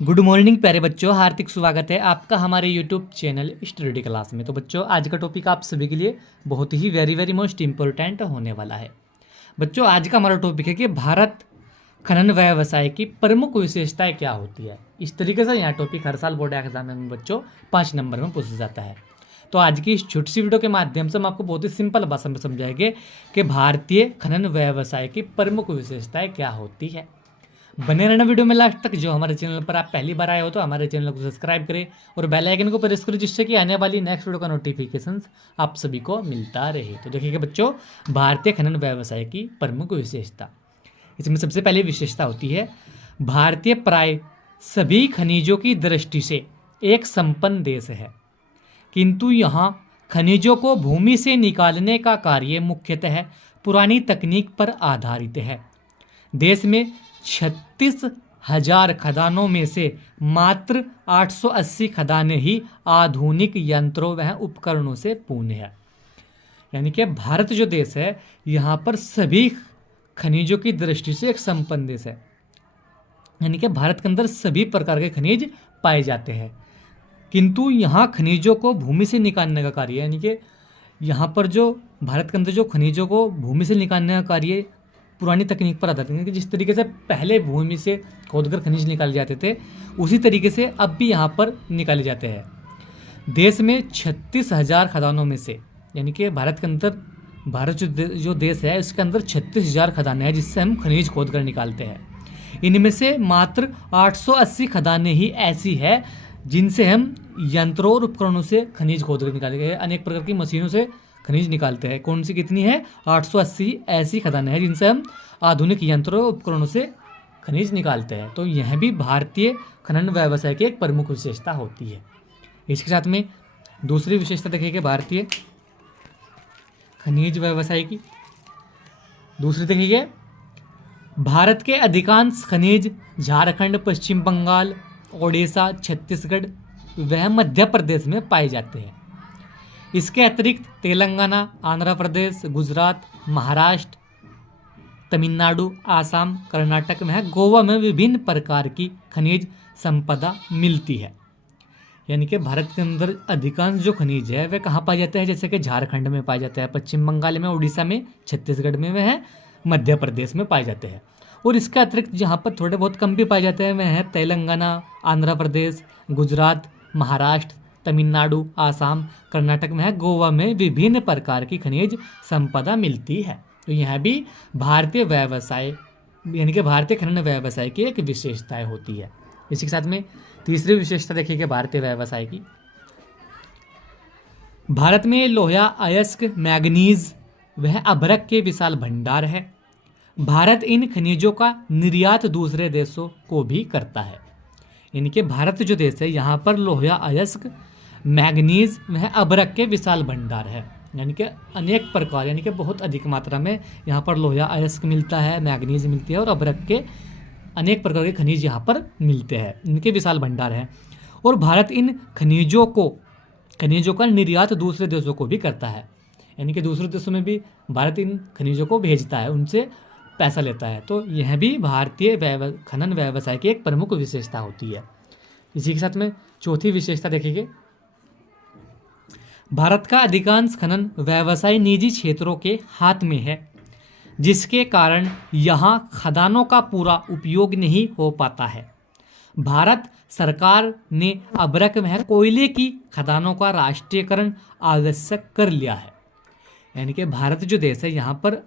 Good morning प्यारे बच्चों, हार्दिक स्वागत है आपका हमारे यूट्यूब चैनल स्टडी क्लास में। तो बच्चों, आज का टॉपिक आप सभी के लिए बहुत ही वेरी मोस्ट इम्पोर्टेंट होने वाला है। बच्चों, आज का हमारा टॉपिक है कि भारत खनन व्यवसाय की प्रमुख विशेषताएं क्या होती है। इस तरीके से यहाँ टॉपिक हर साल बोर्ड एग्जाम में बच्चों 5 नंबर में पूछा जाता है। तो आज की इस छोटी सी वीडियो के माध्यम से हम आपको बहुत ही सिंपल भाषा में समझाएंगे कि भारतीय खनन व्यवसाय की प्रमुख विशेषताएं क्या होती है। बने रहना वीडियो में लास्ट तक। जो हमारे चैनल पर आप पहली बार आए हो तो हमारे चैनल को सब्सक्राइब करें और बेल आइकन को प्रेस करें, जिससे कि आने वाली नेक्स्ट वीडियो का नोटिफिकेशन आप सभी को मिलता रहे। तो देखिएगा बच्चों, भारतीय खनन व्यवसाय की प्रमुख विशेषता, इसमें सबसे पहली विशेषता होती है भारतीय प्राय सभी खनिजों की दृष्टि से एक संपन्न देश है, किंतु यहाँ खनिजों को भूमि से निकालने का कार्य मुख्यतः पुरानी तकनीक पर आधारित है। देश में 36,000 खदानों में से मात्र 880 खदानें ही आधुनिक यंत्रों व उपकरणों से पूर्ण है। यानी कि भारत जो देश है, यहाँ पर सभी खनिजों की दृष्टि से एक संपन्न देश है। यानी कि भारत के अंदर सभी प्रकार के खनिज पाए जाते हैं, किंतु यहाँ खनिजों को भूमि से निकालने का कार्य, यानी कि यहाँ पर जो भारत के अंदर जो खनिजों को भूमि से निकालने का कार्य पुरानी तकनीक पर आधारित है। कि जिस तरीके से पहले भूमि से खोदकर खनिज निकाले जाते थे, उसी तरीके से अब भी यहाँ पर निकाले जाते हैं। देश में 36,000 खदानों में से, यानी कि भारत के अंदर भारत जो देश है, इसके अंदर 36,000 खदानें हैं जिससे हम खनिज खोद कर निकालते हैं। इनमें से मात्र 880 खदानें ही ऐसी है जिनसे हम यंत्रों और उपकरणों से खनिज खोद कर निकाले गए, अनेक प्रकार की मशीनों से खनिज निकालते हैं। कौन सी कितनी है? 880 ऐसी खदानें हैं जिनसे हम आधुनिक यंत्रों और उपकरणों से खनिज निकालते हैं। तो यह भी भारतीय खनन व्यवसाय की एक प्रमुख विशेषता होती है। इसके साथ में दूसरी विशेषता देखिए भारतीय खनिज व्यवसाय की। दूसरी देखिए, भारत के अधिकांश खनिज झारखंड, पश्चिम बंगाल, ओडिशा, छत्तीसगढ़ व मध्य प्रदेश में पाए जाते हैं। इसके अतिरिक्त तेलंगाना, आंध्र प्रदेश, गुजरात, महाराष्ट्र, तमिलनाडु, आसाम, कर्नाटक में, गोवा में विभिन्न प्रकार की खनिज संपदा मिलती है। यानी कि भारत के अंदर अधिकांश जो खनिज है वह कहाँ पाए जाते हैं? जैसे कि झारखंड में पाए जाते हैं, पश्चिम बंगाल में, उड़ीसा में, छत्तीसगढ़ में वह है, मध्य प्रदेश में पाए जाते हैं। और इसके अतिरिक्त जहाँ पर थोड़े बहुत कम भी पाए जाते हैं वह है तेलंगाना, आंध्र प्रदेश, गुजरात, महाराष्ट्र, तमिलनाडु, आसाम, कर्नाटक में है, गोवा में विभिन्न प्रकार की खनिज संपदा मिलती है। तो यह भी भारतीय व्यवसाय, यानी कि भारतीय खनन व्यवसाय की एक विशेषताएं होती है। इसी के साथ में तीसरी विशेषता देखिए भारतीय व्यवसाय की। भारत में लोहा, अयस्क, मैग्नीज वह अभ्रक के विशाल भंडार है। भारत इन खनिजों का निर्यात दूसरे देशों को भी करता है। यानी कि भारत जो देश है, यहाँ पर लोहा, अयस्क, मैग्नीज वह अभ्रक के विशाल भंडार है। यानी कि अनेक प्रकार, यानी कि बहुत अधिक मात्रा में यहाँ पर लोहा, अयस्क मिलता है, मैग्नीज मिलती है और अभ्रक के अनेक प्रकार के खनिज यहाँ पर मिलते हैं। इनके विशाल भंडार है और भारत इन खनिजों का निर्यात दूसरे देशों को भी करता है। यानी कि दूसरे देशों में भी भारत इन खनिजों को भेजता है, उनसे पैसा लेता है। तो यह भी भारतीय खनन व्यवसाय की एक प्रमुख विशेषता होती है। इसी के साथ में चौथी विशेषता देखेंगे, भारत का अधिकांश खनन व्यवसाय निजी क्षेत्रों के हाथ में है, जिसके कारण यहाँ खदानों का पूरा उपयोग नहीं हो पाता है। भारत सरकार ने अभ्रक में कोयले की खदानों का राष्ट्रीयकरण आवश्यक कर लिया है। यानी कि भारत जो देश है, यहाँ पर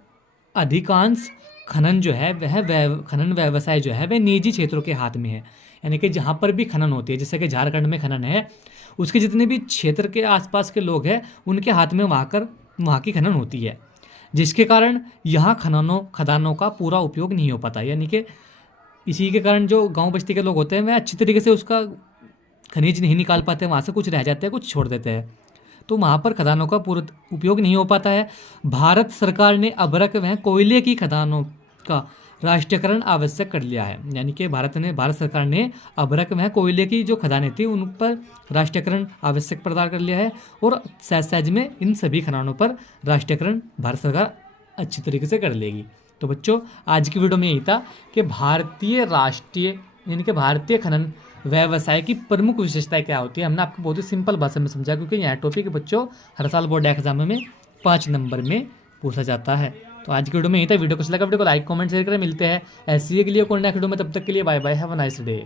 अधिकांश खनन जो है वह खनन व्यवसाय जो है वह निजी क्षेत्रों के हाथ में है। यानी कि जहाँ पर भी खनन होती है, जैसे कि झारखंड में खनन है, उसके जितने भी क्षेत्र के आसपास के लोग हैं उनके हाथ में वहाँ की खनन होती है, जिसके कारण यहाँ खदानों का पूरा उपयोग नहीं हो पाता। यानी कि इसी के कारण जो गांव बस्ती के लोग होते हैं वह अच्छी तरीके से उसका खनिज नहीं निकाल पाते, वहाँ से कुछ रह जाते हैं, कुछ छोड़ देते हैं, तो वहाँ पर खदानों का पूरा उपयोग नहीं हो पाता है। भारत सरकार ने अभ्रक व कोयले की खदानों का राष्ट्रीयकरण आवश्यक कर लिया है। यानी कि भारत सरकार ने अभ्रक में कोयले की जो खदानें थी उन पर राष्ट्रीयकरण आवश्यक प्रदान कर लिया है और सहज में इन सभी खदानों पर राष्ट्रीयकरण भारत सरकार अच्छी तरीके से कर लेगी। तो बच्चों, आज की वीडियो में यही था कि भारतीय राष्ट्रीय यानी कि भारतीय खनन व्यवसाय की प्रमुख विशेषताएं क्या होती है, हमने आपको बहुत ही सिंपल भाषा में समझा, क्योंकि यह टॉपिक बच्चों हर साल बोर्ड एग्जाम में 5 नंबर में पूछा जाता है। तो आज की वीडियो में यही था। वीडियो को लाइक कमेंट शेयर करें। मिलते हैं ऐसी के लिए कॉन्टैक्ट वीडियो में, तब तक के लिए bye bye, have a nice day.